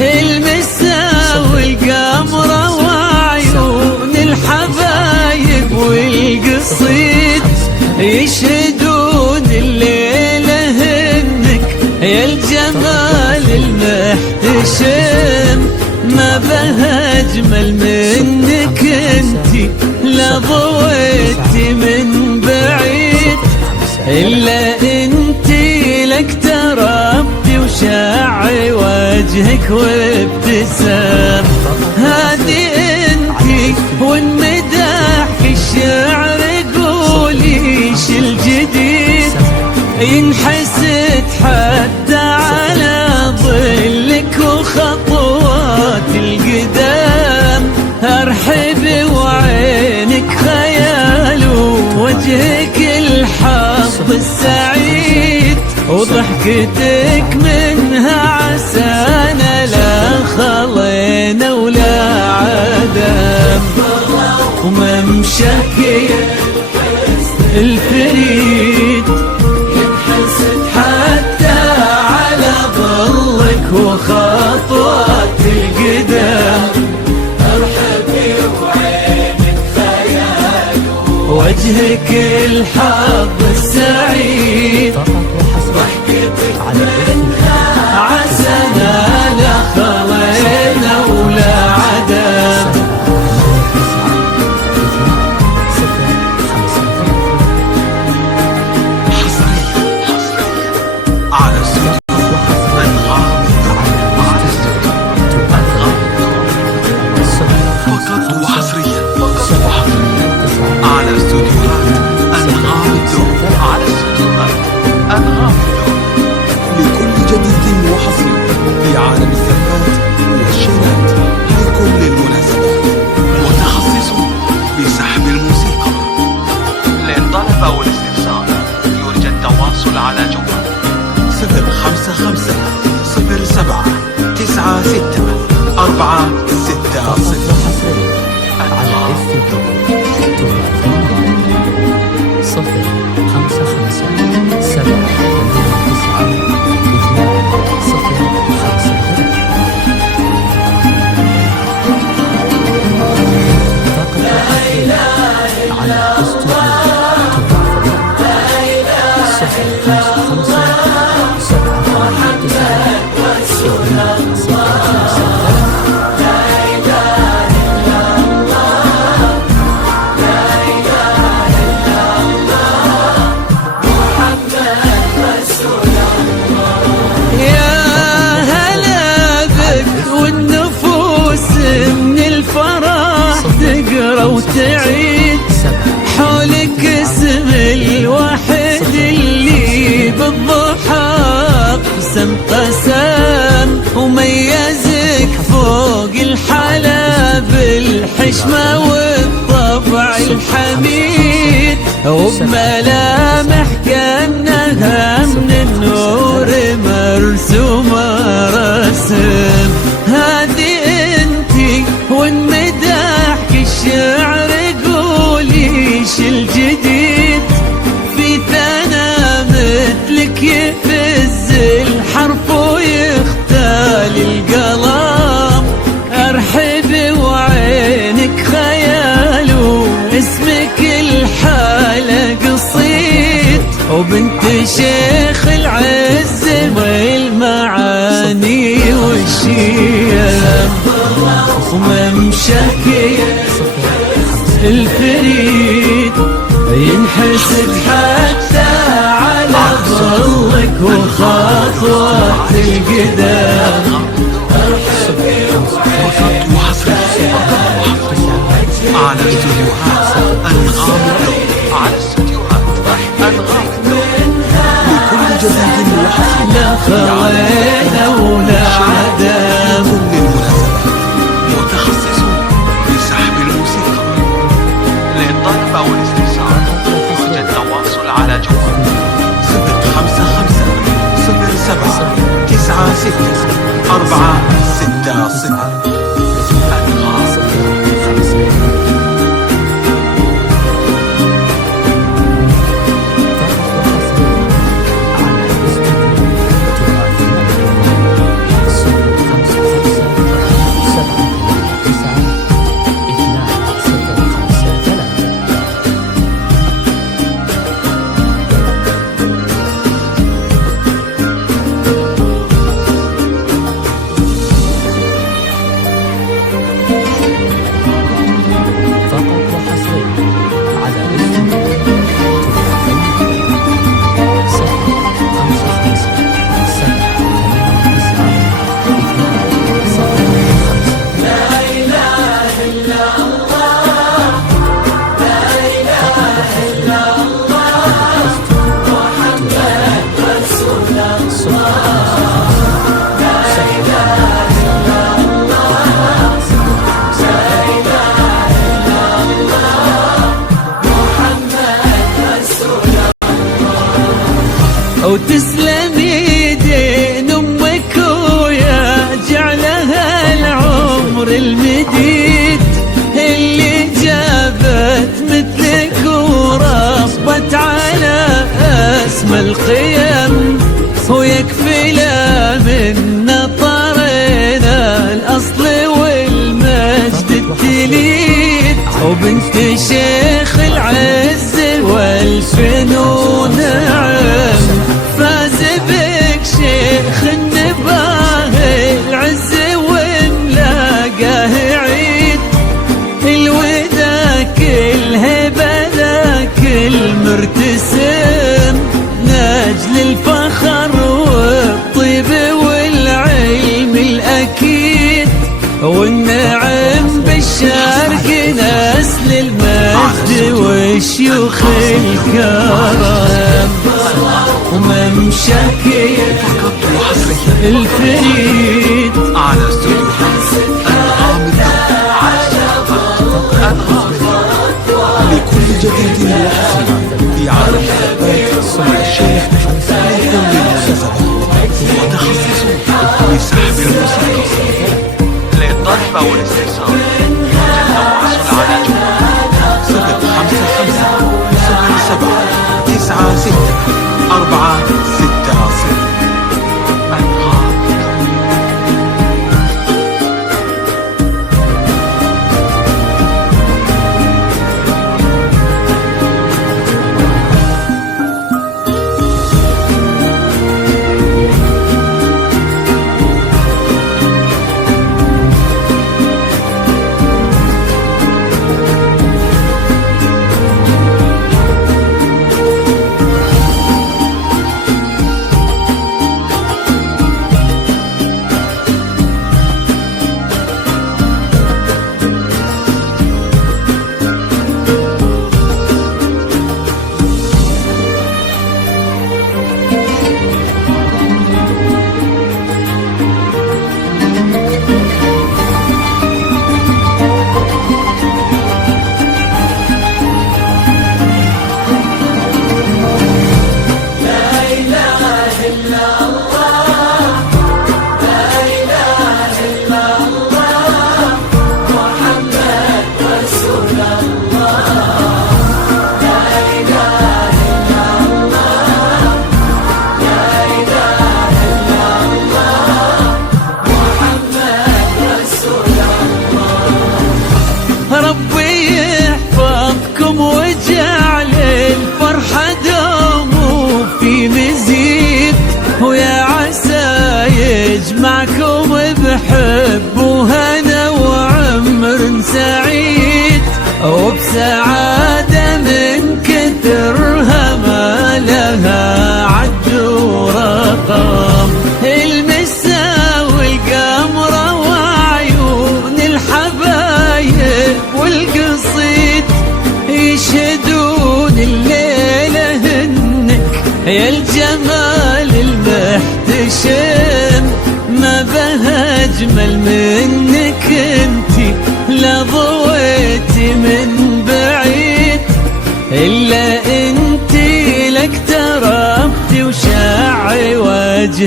المسا والقمرة وعيون الحبايب والقصيد يشهدون الليلة هنك يا الجمال المحتشم، ما بها أجمل منك انتي لا ضويتي من بعيد، إلا انتي لك تربي وشاعي وجهك وابتسام. هادي انتي وانمدحك الشعر قولي ايش الجديد، ينحسد حتى على ظلك وخطوات القدام. ارحب وعينك خيال ووجهك الحظ السعيد، وضحكتك منها عسانا لا خلينا ولا عدم، وممشاك الفريد ينحسد حتى على ظلك وخطوات القدام. ارحبي وعينك خيال وجهك الحظ السعيد، ضحكتك منها عسانا لا خلينا ولا عدم. على جوال الفرح تقرا وتعيد حولك اسم الواحد اللي بالضحى قسم قسم وميزك فوق الحلا بالحشمة والطبع الحميد وبملامح كأنها من النور مرسومة رسم. هادي انتي وانمدى وممشاك الفريد ينحسد حتى على ظلك وخطوات القدام. على استديوهات أنغام الذوق، على استديوهات أنغام الذوق لكل جديد وحصري. لا خوينا ولا عدم متخصصون لسحب الموسيقى. للطلب أو الاستفسار يرجى التواصل على جوال 055-07-96-460. وتسلم يدين امك ويا جعلها العمر المديد اللي جابت مثلك وربت على اسم القيم. ويكفي لا من نطرنا الاصل والمجد التليد. وبنت شيخ العز والفنون نعم فاز بك شيخ النباه العز وملاقاه عيد. الوداك الهبة ذاك المرتسم ناجل الفخر والطيب والعلم الأكيد. والنعم بالشرق نسل المجد والشيوخ الكرم. وممشاك الفريد على استديوهات أنغام الذوق، على استديوهات أنغام الذوق لكل جديد وحصري في عالم الحلقات مع الشيخ لكل المناسبات. متخصصون لسحب الموسيقى. للطلب أو الاستفسار يرجى التواصل على جوال 055-07-96-460. ويا عسى يجمعكم بحب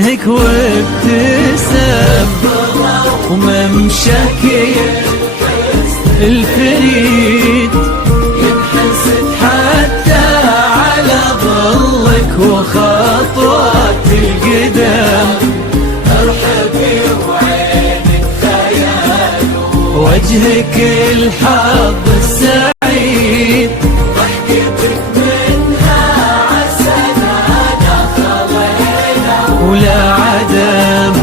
وجهك وابتسام وممشاك الفريد ينحسد حتى على ظلك وخطوات القدام. ارحبي وعينك خيال وجهك الحظ السعيد ضحكتك منها عسلنا خلينا ولا عدم.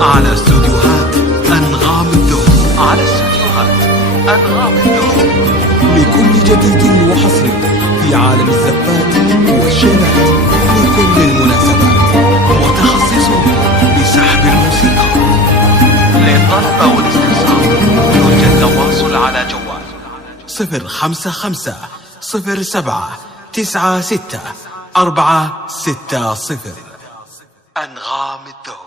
على استوديوهات أنغام الذوق، على استوديوهات أنغام الذوق، لكل جديد وحصري في عالم الزفات والشيلات لكل المناسبات، متخصص بسحب الموسيقى. للطلب والاستفسار يرجى التواصل على جوال 055-07-96-460. أنغام الذوق.